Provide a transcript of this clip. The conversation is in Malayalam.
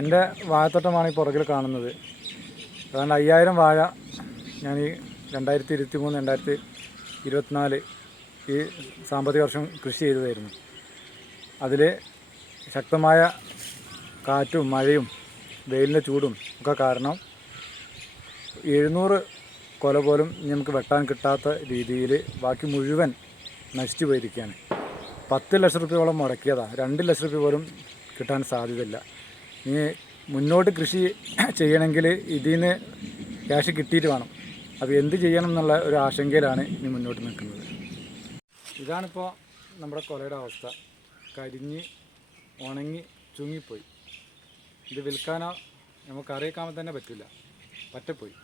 എൻ്റെ വാഴത്തോട്ടമാണ് ഈ പുറകിൽ കാണുന്നത്. ഏതാണ്ട് 5000 വാഴ ഞാൻ ഈ 2023 2024 ഈ സാമ്പത്തിക വർഷം കൃഷി ചെയ്തതായിരുന്നു. അതിൽ ശക്തമായ കാറ്റും മഴയും വെയിലിൻ്റെ ചൂടും ഒക്കെ കാരണം 700 കൊല പോലും നമുക്ക് വെട്ടാൻ കിട്ടാത്ത രീതിയിൽ ബാക്കി മുഴുവൻ നശിച്ചു പോയിരിക്കുകയാണ്. 10 ലക്ഷം രൂപയോളം മുടക്കിയതാണ്, 2 ലക്ഷം രൂപ പോലും കിട്ടാൻ സാധ്യതയില്ല. ഇനി മുന്നോട്ട് കൃഷി ചെയ്യണമെങ്കിൽ ഇതിൽ നിന്ന് ക്യാഷ് കിട്ടിയിട്ട് വേണം. അപ്പോൾ എന്ത് ചെയ്യണം എന്നുള്ള ഒരു ആശങ്കയിലാണ് ഇനി മുന്നോട്ട് നിൽക്കുന്നത്. ഇതാണിപ്പോൾ നമ്മുടെ കൊലയുടെ അവസ്ഥ. കരിഞ്ഞ് ഉണങ്ങി ചുങ്ങിപ്പോയി. ഇത് വിൽക്കാനോ നമുക്ക് അറിയിക്കാൻ തന്നെ പറ്റില്ല, പറ്റപ്പോയി.